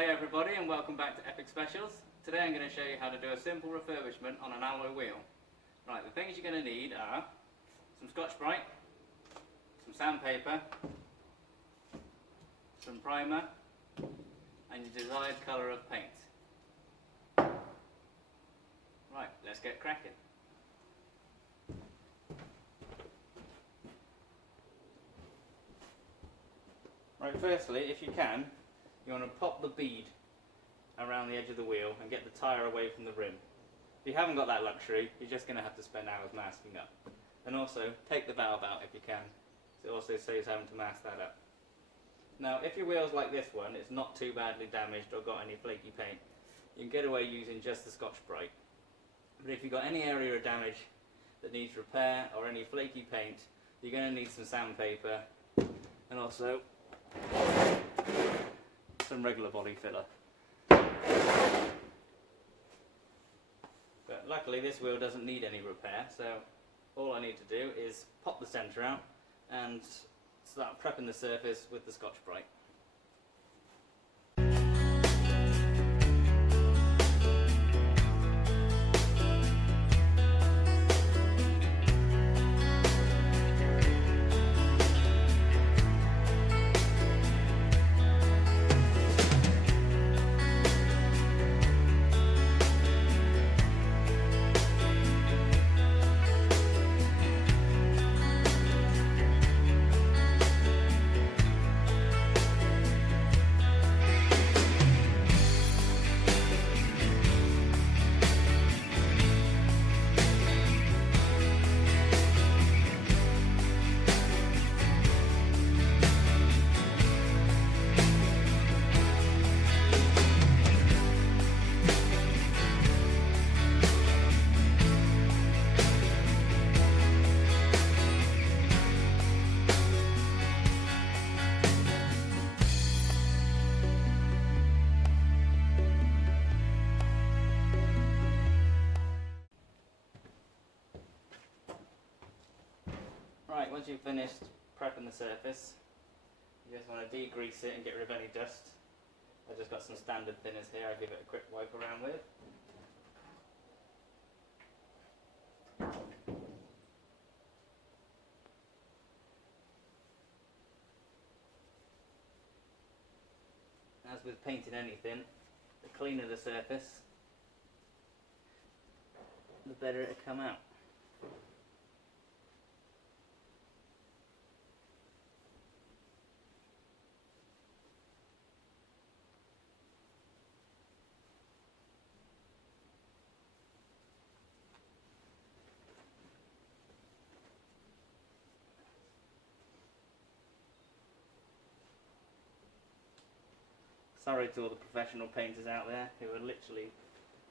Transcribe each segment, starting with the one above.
Hi everybody and welcome back to Epic Specials. Today I'm going to show you how to do a simple refurbishment on an alloy wheel. Right, the things you're going to need are some Scotch-Brite, some sandpaper, some primer and your desired colour of paint. Right, let's get cracking. Right, firstly, if you can, you want to pop the bead around the edge of the wheel and get the tyre away from the rim. If you haven't got that luxury, you're just going to have to spend hours masking up. And also, take the valve out if you can. It also saves having to mask that up. Now, if your wheel's like this one, it's not too badly damaged or got any flaky paint, you can get away using just the Scotch-Brite. But if you've got any area of damage that needs repair or any flaky paint, you're going to need some sandpaper and also some regular body filler. But luckily this wheel doesn't need any repair, so all I need to do is pop the centre out and start prepping the surface with the Scotch-Brite. Right, once you've finished prepping the surface, you just want to degrease it and get rid of any dust. I've just got some standard thinners here, I'll give it a quick wipe around with. As with painting anything, the cleaner the surface, the better it'll come out. Sorry to all the professional painters out there who are literally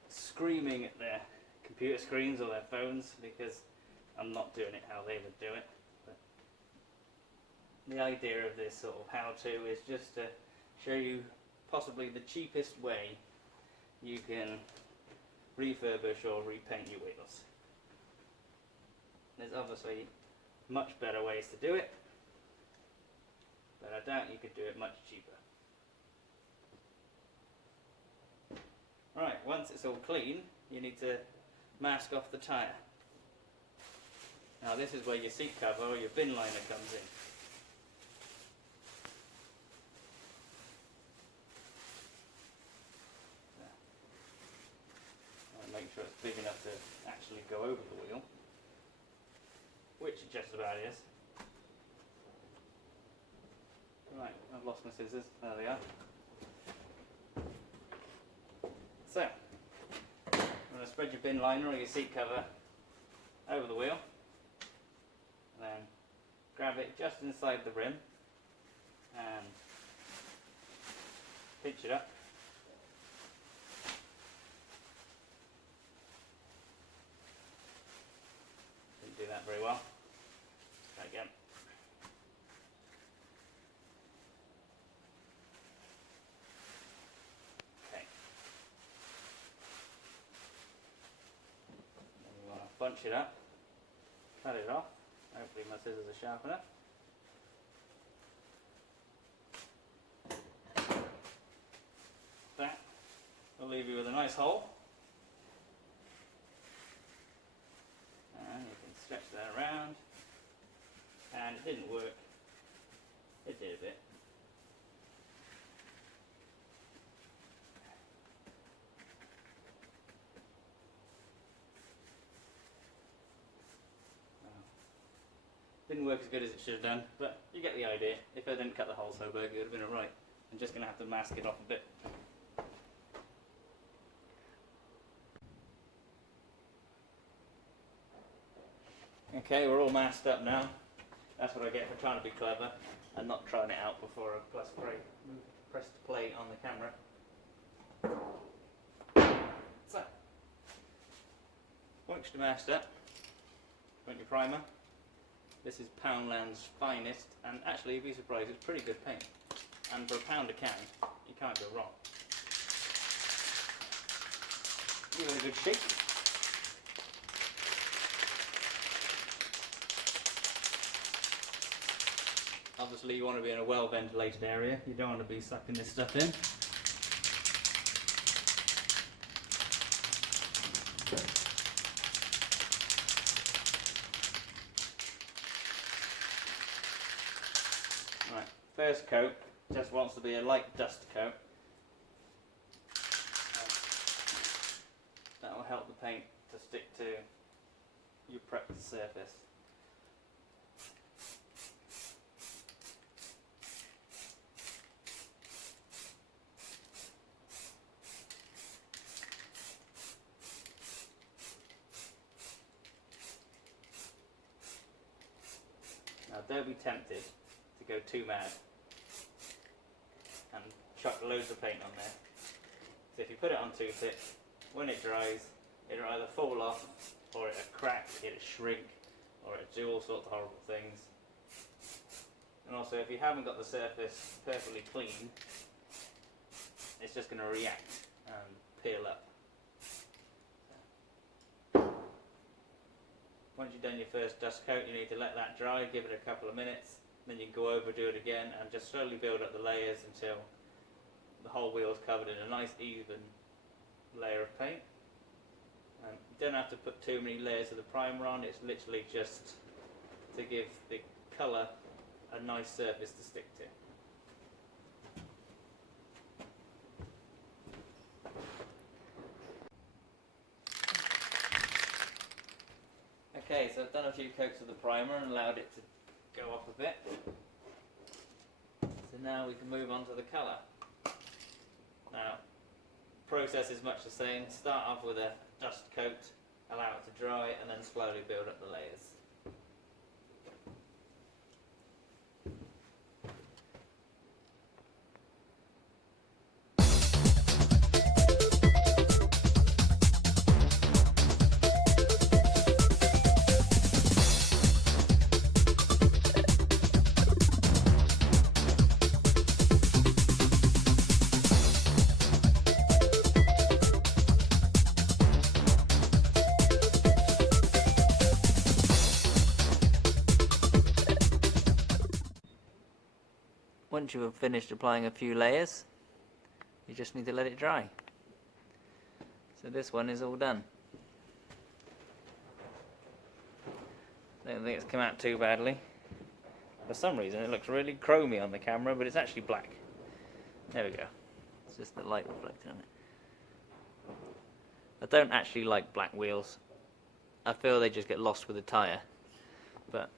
screaming at their computer screens or their phones because I'm not doing it how they would do it. But the idea of this sort of how-to is just to show you possibly the cheapest way you can refurbish or repaint your wheels. There's obviously much better ways to do it, but I doubt you could do it much cheaper. Right, once it's all clean, you need to mask off the tyre. Now this is where your seat cover or your bin liner comes in. Make sure it's big enough to actually go over the wheel, which it just about is. Right, I've lost my scissors, there they are. So, I'm going to spread your bin liner or your seat cover over the wheel, and then grab it just inside the rim and pinch it up. Didn't do that very well. Try again. Bunch it up, cut it off, hopefully my scissors are sharp enough. leave you with a nice hole. And you can stretch that around. And it didn't work. It did a bit. Didn't work as good as it should have done, but you get the idea. If I didn't cut the hole so big, it would have been alright. I'm just going to have to mask it off a bit. Okay, we're all masked up now. That's what I get for trying to be clever and not trying it out before I pressed play on the camera. So, once you're masked up, put your primer. This is Poundland's finest, and actually you'd be surprised, it's pretty good paint. And for £1 a can, you can't go wrong. Give it a good shake. Obviously you want to be in a well ventilated area, you don't want to be sucking this stuff in. Right, first coat just wants to be a light dust coat. That will help the paint to stick to your prepped surface. Now don't be tempted to go too mad and chuck loads of paint on there. So if you put it on too thick, when it dries, it'll either fall off, or it'll crack, it'll shrink, or it'll do all sorts of horrible things. And also if you haven't got the surface perfectly clean, it's just going to react and peel up. Once you've done your first dust coat, you need to let that dry, give it a couple of minutes, then you can go over, do it again, and just slowly build up the layers until the whole wheel is covered in a nice even layer of paint. You don't have to put too many layers of the primer on, it's literally just to give the colour a nice surface to stick to. Okay, so I've done a few coats of the primer and allowed it to go off a bit. So now we can move on to the colour. Now, process is much the same. Start off with a dust coat, allow it to dry, and then slowly build up the layers. Once you have finished applying a few layers, you just need to let it dry. So this one is all done. I don't think it's come out too badly. For some reason it looks really chromy on the camera, but it's actually black. There we go. It's just the light reflecting on it. I don't actually like black wheels. I feel they just get lost with the tyre. But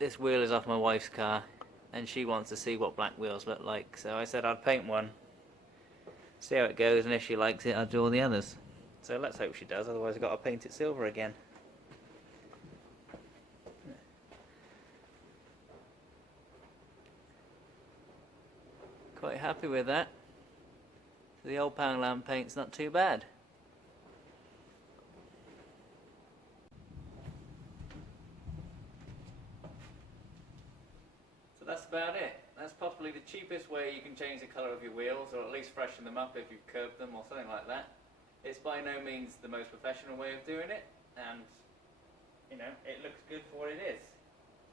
this wheel is off my wife's car, and she wants to see what black wheels look like, so I said I'd paint one, see how it goes, and if she likes it I'll do all the others. So let's hope she does, otherwise I've got to paint it silver again. Quite happy with that. So the old Poundland paint's not too bad. That's about it. That's possibly the cheapest way you can change the colour of your wheels, or at least freshen them up if you've curved them or something like that. It's by no means the most professional way of doing it, and you know, it looks good for what it is.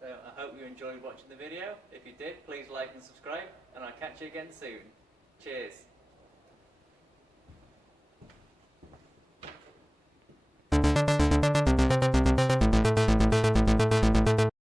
So I hope you enjoyed watching the video. If you did, please like and subscribe, and I'll catch you again soon. Cheers.